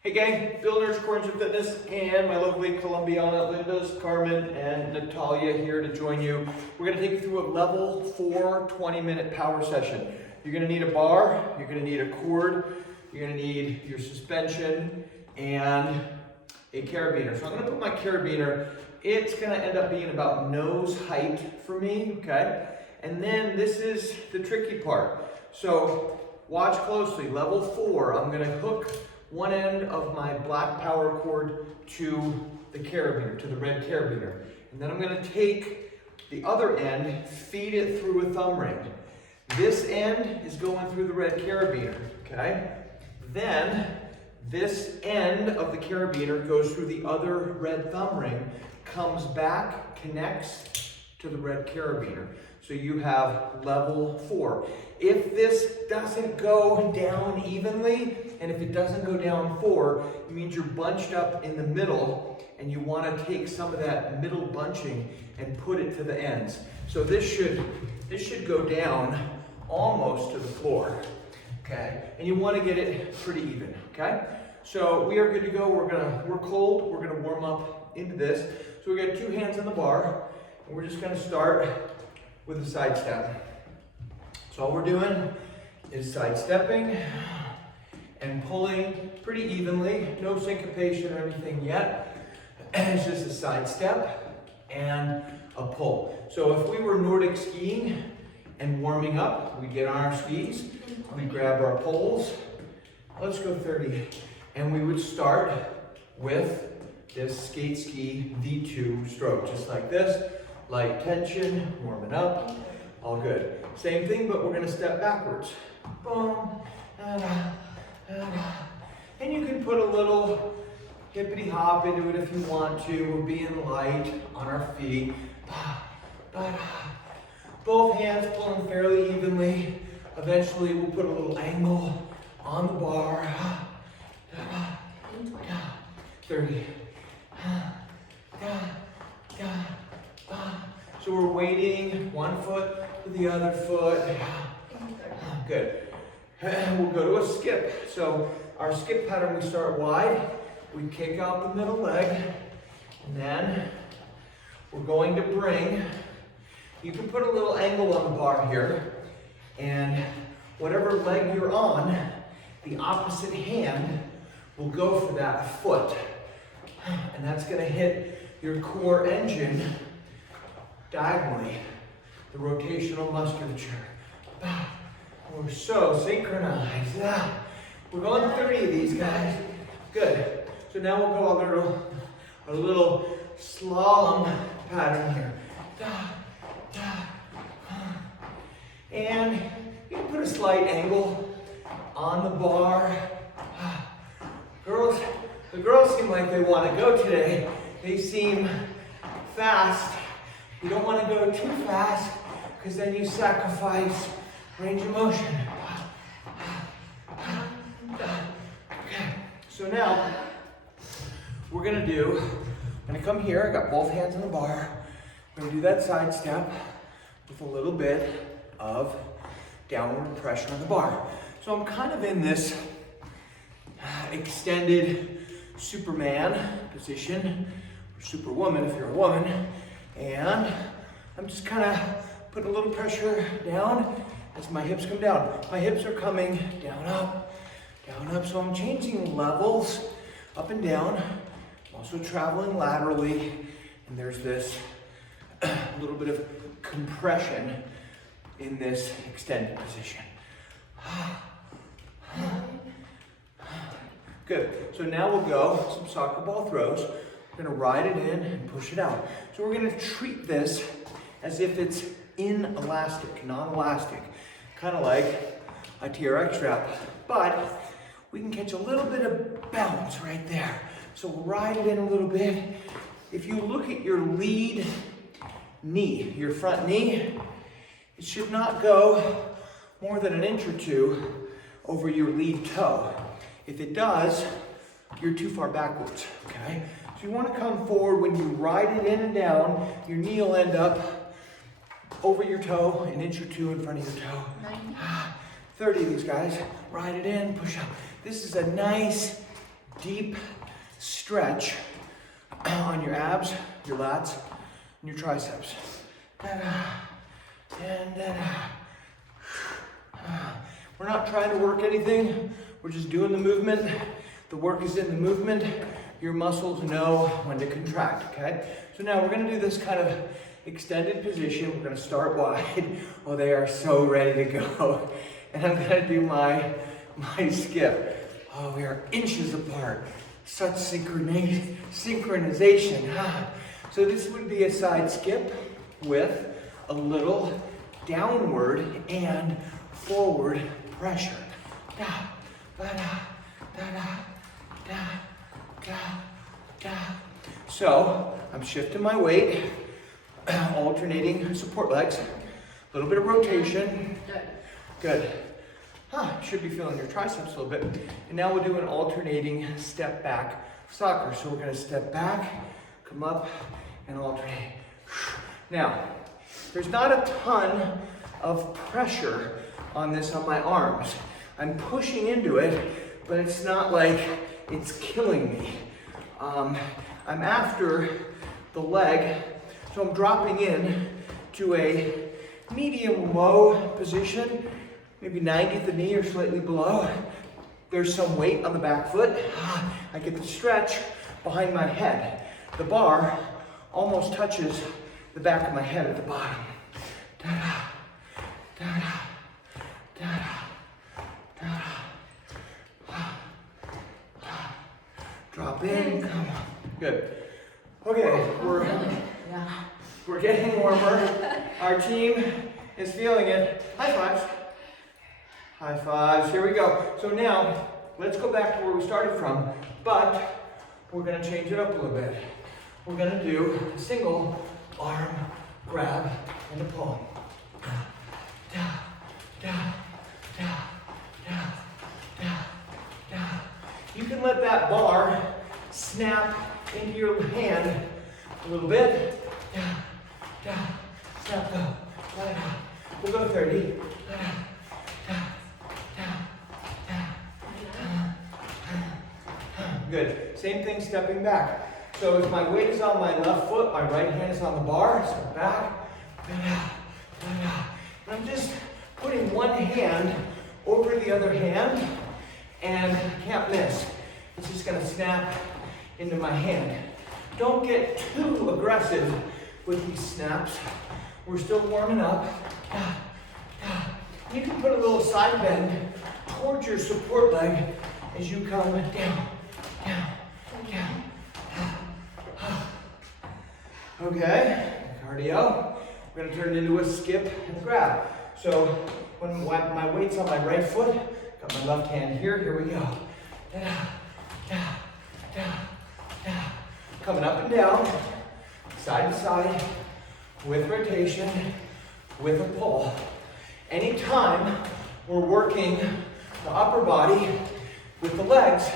Hey gang, Bill Nurse, Corns of Fitness, and my lovely Colombiana Linda's, Carmen, and Natalia here to join you. We're going to take you through a level 4 20-minute power session. You're going to need a bar, you're going to need a cord, you're going to need your suspension, and a carabiner. So I'm going to put my carabiner, it's going to end up being about nose height for me, okay? And then this is the tricky part. So watch closely, level 4, I'm going to hook one end of my black power cord to the carabiner, to the red carabiner. And then I'm going to take the other end, feed it through a thumb ring. This end is going through the red carabiner, okay? Then this end of the carabiner goes through the other red thumb ring, comes back, connects to the red carabiner. So you have level 4. If this doesn't go down evenly, and if it doesn't go down 4, it means you're bunched up in the middle, and you want to take some of that middle bunching and put it to the ends. So this should go down almost to the floor, okay? And you want to get it pretty even, okay? So we are good to go. We're cold. We're gonna warm up into this. So we got 2 hands on the bar, and we're just gonna start with a side step. So all we're doing is sidestepping and pulling pretty evenly, no syncopation or anything yet. It's just a side step and a pull. So if we were Nordic skiing and warming up, we get on our skis, we grab our poles, let's go 30. And we would start with this skate ski V2 stroke, just like this. Light tension, warming up, all good. Same thing, but we're gonna step backwards. Boom, and you can put a little hippity hop into it if you want to. We're being light on our feet. Both hands pulling fairly evenly. Eventually we'll put a little angle on the bar. 30. So we're waiting, one foot to the other foot. Good. And we'll go to a skip. So our skip pattern, we start wide, we kick out the middle leg, and then we're going to bring, you can put a little angle on the bar here, and whatever leg you're on, the opposite hand will go for that foot. And that's gonna hit your core engine diagonally, the rotational musculature. We're so synchronized. We're going 30 of these, guys. Good. So now we'll go a little slalom pattern here. And you can put a slight angle on the bar. The girls seem like they want to go today. They seem fast. You don't want to go too fast because then you sacrifice range of motion. Okay, so now we're going to come here. I got both hands on the bar. I'm going to do that side step with a little bit of downward pressure on the bar. So I'm kind of in this extended Superman position, or Superwoman if you're a woman, and I'm just kind of putting a little pressure down as my hips come down. My hips are coming down, up, so I'm changing levels up and down. I'm also traveling laterally, and there's this little bit of compression in this extended position. Good. So now we'll go some soccer ball throws. We're going to ride it in and push it out. So we're going to treat this as if it's inelastic, non-elastic, kind of like a TRX strap, but we can catch a little bit of bounce right there. So we'll ride it in a little bit. If you look at your lead knee, your front knee, it should not go more than an inch or 2 over your lead toe. If it does, you're too far backwards, okay? So you want to come forward. When you ride it in and down, your knee will end up over your toe, an inch or 2 in front of your toe. 30 of these guys. Ride it in, push up. This is a nice deep stretch on your abs, your lats, and your triceps. And we're not trying to work anything. We're just doing the movement. The work is in the movement. Your muscles know when to contract, okay? So now we're gonna do this kind of extended position. We're gonna start wide. Oh, they are so ready to go. And I'm gonna do my skip. Oh, we are inches apart. Such synchronization. So this would be a side skip with a little downward and forward pressure. Da, da, da, da, da, da, da. So I'm shifting my weight, alternating support legs, a little bit of rotation. Good. Should be feeling your triceps a little bit. And now we'll do an alternating step back soccer. So we're gonna step back, come up, and alternate. Now, there's not a ton of pressure on this on my arms. I'm pushing into it, but it's not like it's killing me. I'm after the leg, so I'm dropping in to a medium low position, maybe 90th the knee or slightly below. There's some weight on the back foot. I get the stretch behind my head. The bar almost touches the back of my head at the bottom. Da-da, da-da, da-da, da-da. Drop in, come on. Good. Okay, we're getting warmer. Our team is feeling it. High fives. High fives, here we go. So now, let's go back to where we started from, but we're gonna change it up a little bit. We're gonna do a single arm grab and a pull. Da, da, da, da, da, da. You can let that bar snap into your hand a little bit. Da, da, snap, go. Da, da. We'll go 30. Da, da, da. Good. Same thing stepping back. So if my weight is on my left foot, my right hand is on the bar, step back. And I'm just putting one hand over the other hand and can't miss. It's just going to snap into my hand. Don't get too aggressive with these snaps. We're still warming up. You can put a little side bend towards your support leg as you come down, down, down. Okay, cardio. We're gonna turn it into a skip and a grab. So when my weight's on my right foot, got my left hand here, here we go. Da, da, da, da. Coming up and down, side to side, with rotation, with a pull. Anytime we're working the upper body with the legs,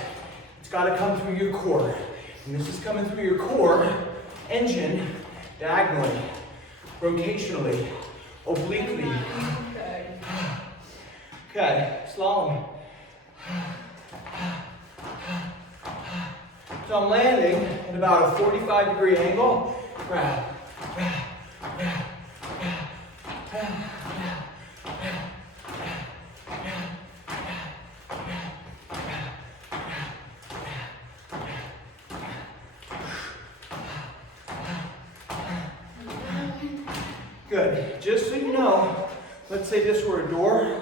it's got to come through your core. And this is coming through your core engine diagonally, rotationally, obliquely. Okay, slalom. So I'm landing at about a 45-degree angle. Grab, grab, grab, grab, grab. Good. Just so you know, let's say this were a door.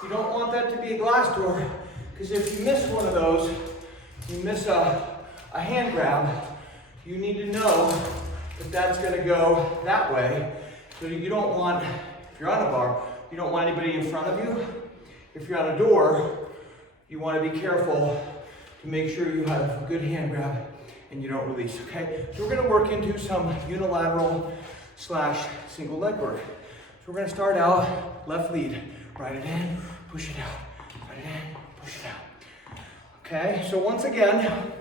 You don't want that to be a glass door, because if you miss one of those, you miss a hand grab, you need to know that that's going to go that way. So you don't want, if you're on a bar, you don't want anybody in front of you. If you're on a door, you want to be careful to make sure you have a good hand grab and you don't release, okay? So we're going to work into some unilateral / single leg work. So we're going to start out left lead, right it in, push it out, right it in, push it out. Okay, so once again,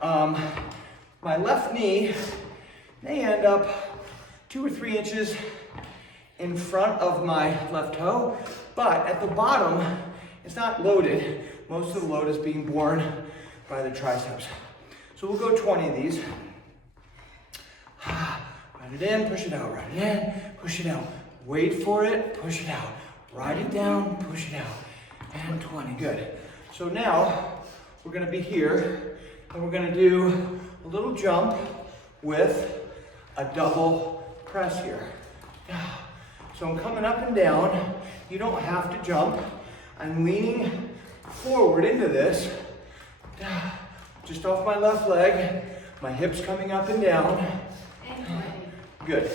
my left knee may end up 2 or 3 inches in front of my left toe, but at the bottom, it's not loaded. Most of the load is being borne by the triceps. So we'll go 20 of these. Ride it in, push it out, ride it in, push it out. Wait for it, push it out. Ride it down, push it out. And 20, good. So now we're gonna be here and we're gonna do a little jump with a double press here. So I'm coming up and down. You don't have to jump. I'm leaning forward into this, just off my left leg. My hips coming up and down. Good.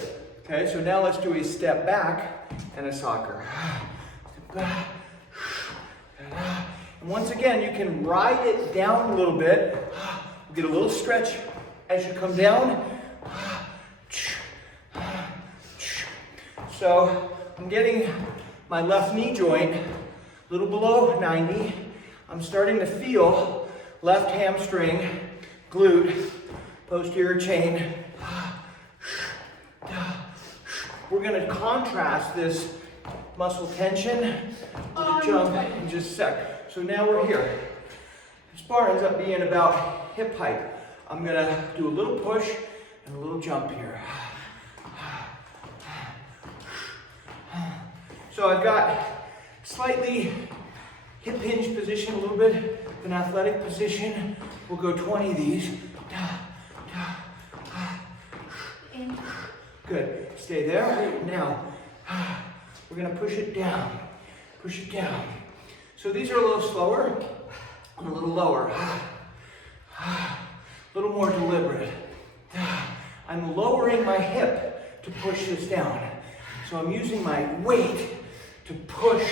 Okay, so now let's do a step back and a soccer. And once again, you can ride it down a little bit. Get a little stretch as you come down. So I'm getting my left knee joint a little below 90. I'm starting to feel left hamstring, glute, posterior chain. We're going to contrast this muscle tension with a jump in just a sec. So now we're here. This bar ends up being about hip height. I'm going to do a little push and a little jump here. So I've got slightly hip hinge position, a little bit of an athletic position. We'll go 20 of these. Good. Stay there. Now, we're going to push it down. Push it down. So these are a little slower and a little lower. A little more deliberate. I'm lowering my hip to push this down. So I'm using my weight to push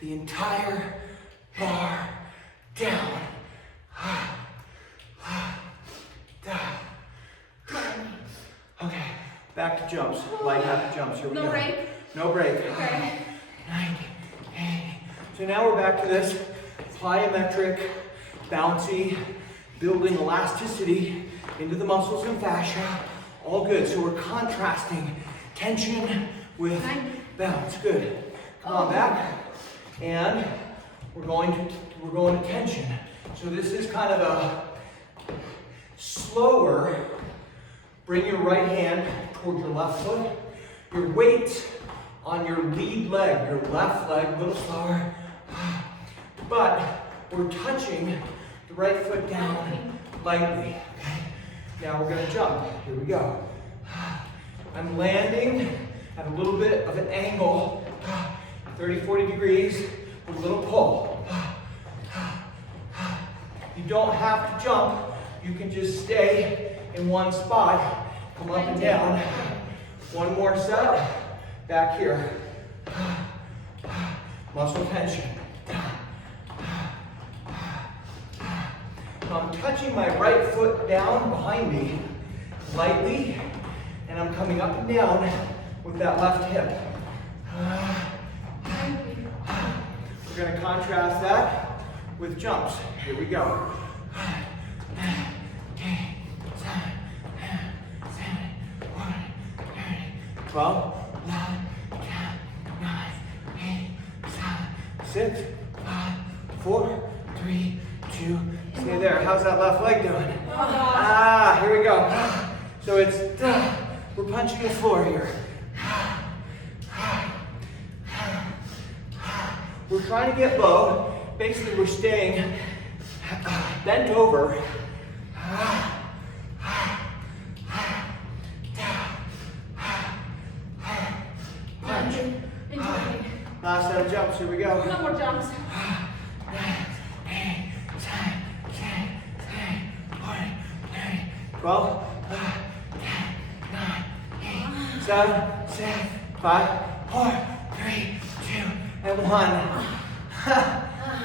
the entire bar down. Okay, back to jumps. Light happy jumps. Here we go. No break? No break. Okay. 90, 80. So now we're back to this plyometric, bouncy, building elasticity into the muscles and fascia. All good. So we're contrasting tension with bounce. Good. Come on back. And we're going to tension. So this is kind of a slower. Bring your right hand toward your left foot. Your weight on your lead leg, your left leg, a little slower. But we're touching the right foot down lightly. Okay? Now we're going to jump. Here we go. I'm landing at a little bit of an angle, 30, 40 degrees, with a little pull. You don't have to jump. You can just stay in one spot. Come up and down. One more set. Back here. Muscle tension. So I'm touching my right foot down behind me lightly, and I'm coming up and down with that left hip. We're going to contrast that with jumps. Here we go. 12, 11, 10, 9, 8, 7, 6, 5, 4, 3, 2. Stay there. How's that left leg doing? Here we go. So it's, we're punching the floor here. We're trying to get low. Basically, we're staying bent over. Punch. Last set of jumps. Here we go. No more jumps. 12, 10, 9, 8, 7, 6, 5, 4, 3, 2, and 1.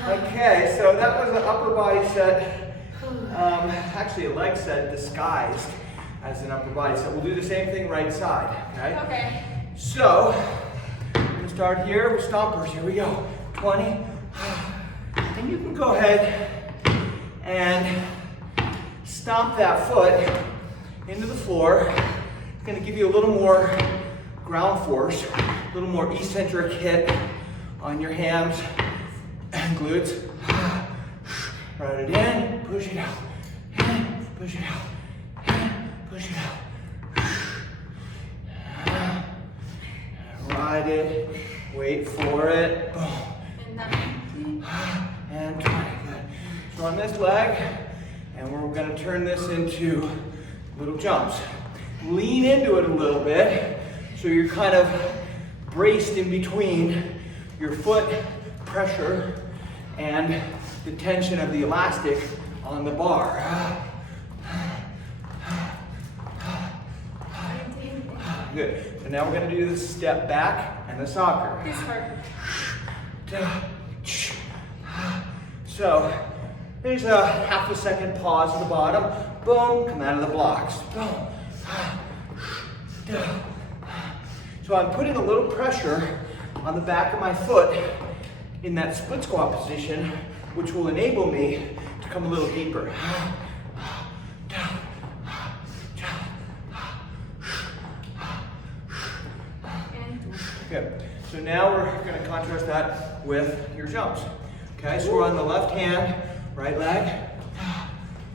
Okay, so that was an upper body set. Actually a leg set disguised as an upper body set. We'll do the same thing right side, okay? Okay. So, we're gonna start here with stompers. Here we go. 20. And you can go ahead and stomp that foot into the floor. It's gonna give you a little more ground force, a little more eccentric hit on your hams and glutes. Ride it in, push it out. Push it out. Push it out. Ride it. Wait for it. Boom. And 20. Good. So on this leg, and we're going to turn this into little jumps. Lean into it a little bit so you're kind of braced in between your foot pressure and the tension of the elastic on the bar. Good. So now we're going to do the step back and the soccer. This hard. So there's a half a second pause at the bottom. Boom, come out of the blocks. Boom. So I'm putting a little pressure on the back of my foot in that split squat position, which will enable me to come a little deeper. Good. So now we're going to contrast that with your jumps. Okay, so we're on the left hand, right leg.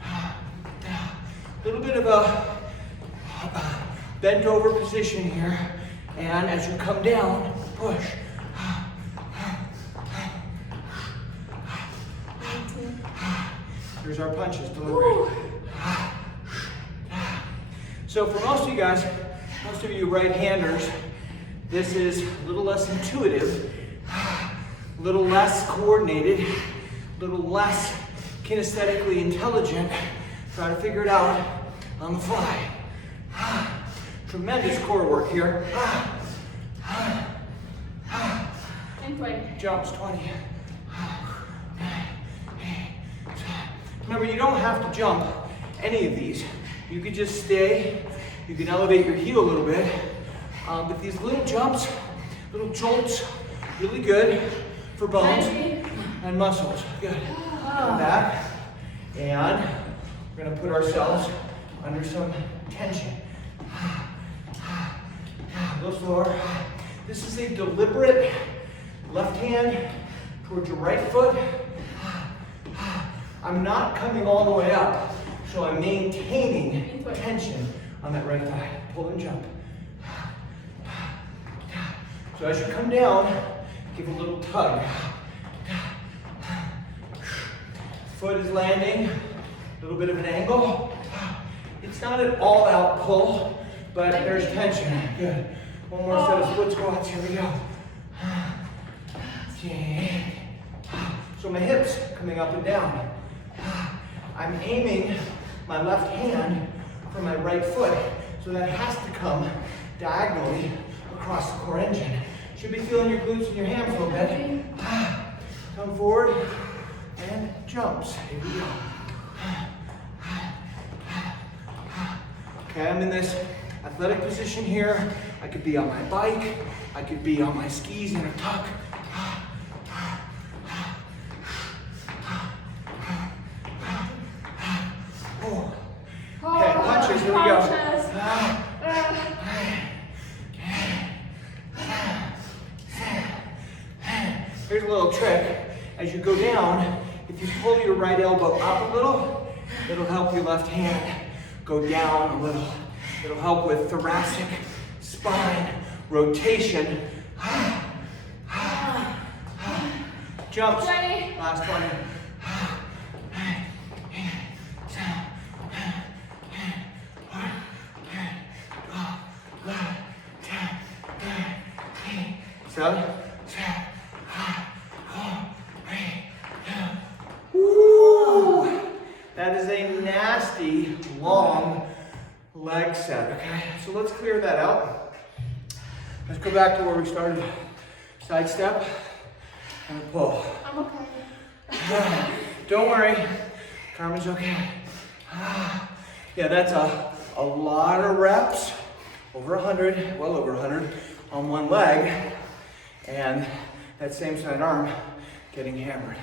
A little bit of a bent over position here. And as you come down, push. Here's our punches delivered. So for most of you guys, most of you right-handers, this is a little less intuitive, a little less coordinated, a little less kinesthetically intelligent. Try to figure it out on the fly. Tremendous core work here. And 20. Jumps 20. Remember, you don't have to jump any of these. You could just stay. You can elevate your heel a little bit. But these little jumps, little jolts, really good for bones and muscles. Good. Come back. And we're going to put ourselves under some tension. A little slower. This is a deliberate left hand towards your right foot. I'm not coming all the way up, so I'm maintaining tension on that right thigh. Pull and jump. So as you come down, give a little tug. Foot is landing, a little bit of an angle. It's not an all-out pull, but there's tension. Good. One more set of split squats. Here we go. So my hips coming up and down. I'm aiming my left hand for my right foot, so that has to come diagonally across the core engine. Should be feeling your glutes and your hams a little bit. Come forward and jumps. Here we go. Okay, I'm in this athletic position here. I could be on my bike. I could be on my skis in a tuck. Okay, punches, here we go. Here's a little trick. As you go down, if you pull your right elbow up a little, it'll help your left hand go down a little. It'll help with thoracic, spine, rotation. Jumps. Last one. Seven. Woo! That is a nasty, long leg set, okay? So let's clear that out. Let's go back to where we started. Side step and a pull. I'm okay. Don't worry, Carmen's okay. Yeah, that's a lot of reps, over 100, well over 100 on one leg, and that same side arm getting hammered.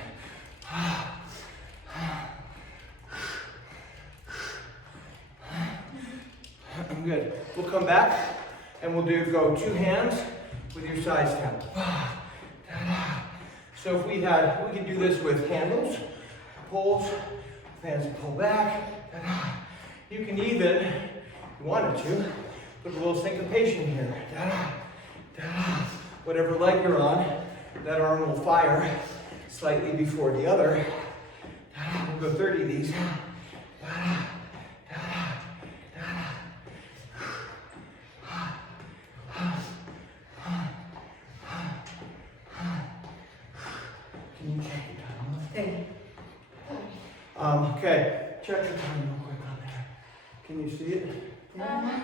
I'm good. We'll come back and we'll go two hands with your side step. So if we can do this with handles, pulls, Hands pull back. You can even, if you wanted to, put a little syncopation here. Whatever leg you're on, that arm will fire slightly before the other. We'll go 30 of these. Can you check your time? Hey. Okay, check your time real quick on there. Can you see it?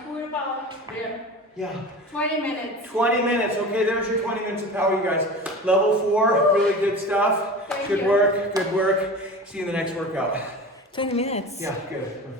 What about there? Yeah. 20 minutes. 20 minutes. Okay, there's your 20 minutes of power, you guys. Level 4, really good stuff. Thank Good you. work, good work. See you in the next workout. 20 minutes. Yeah, good.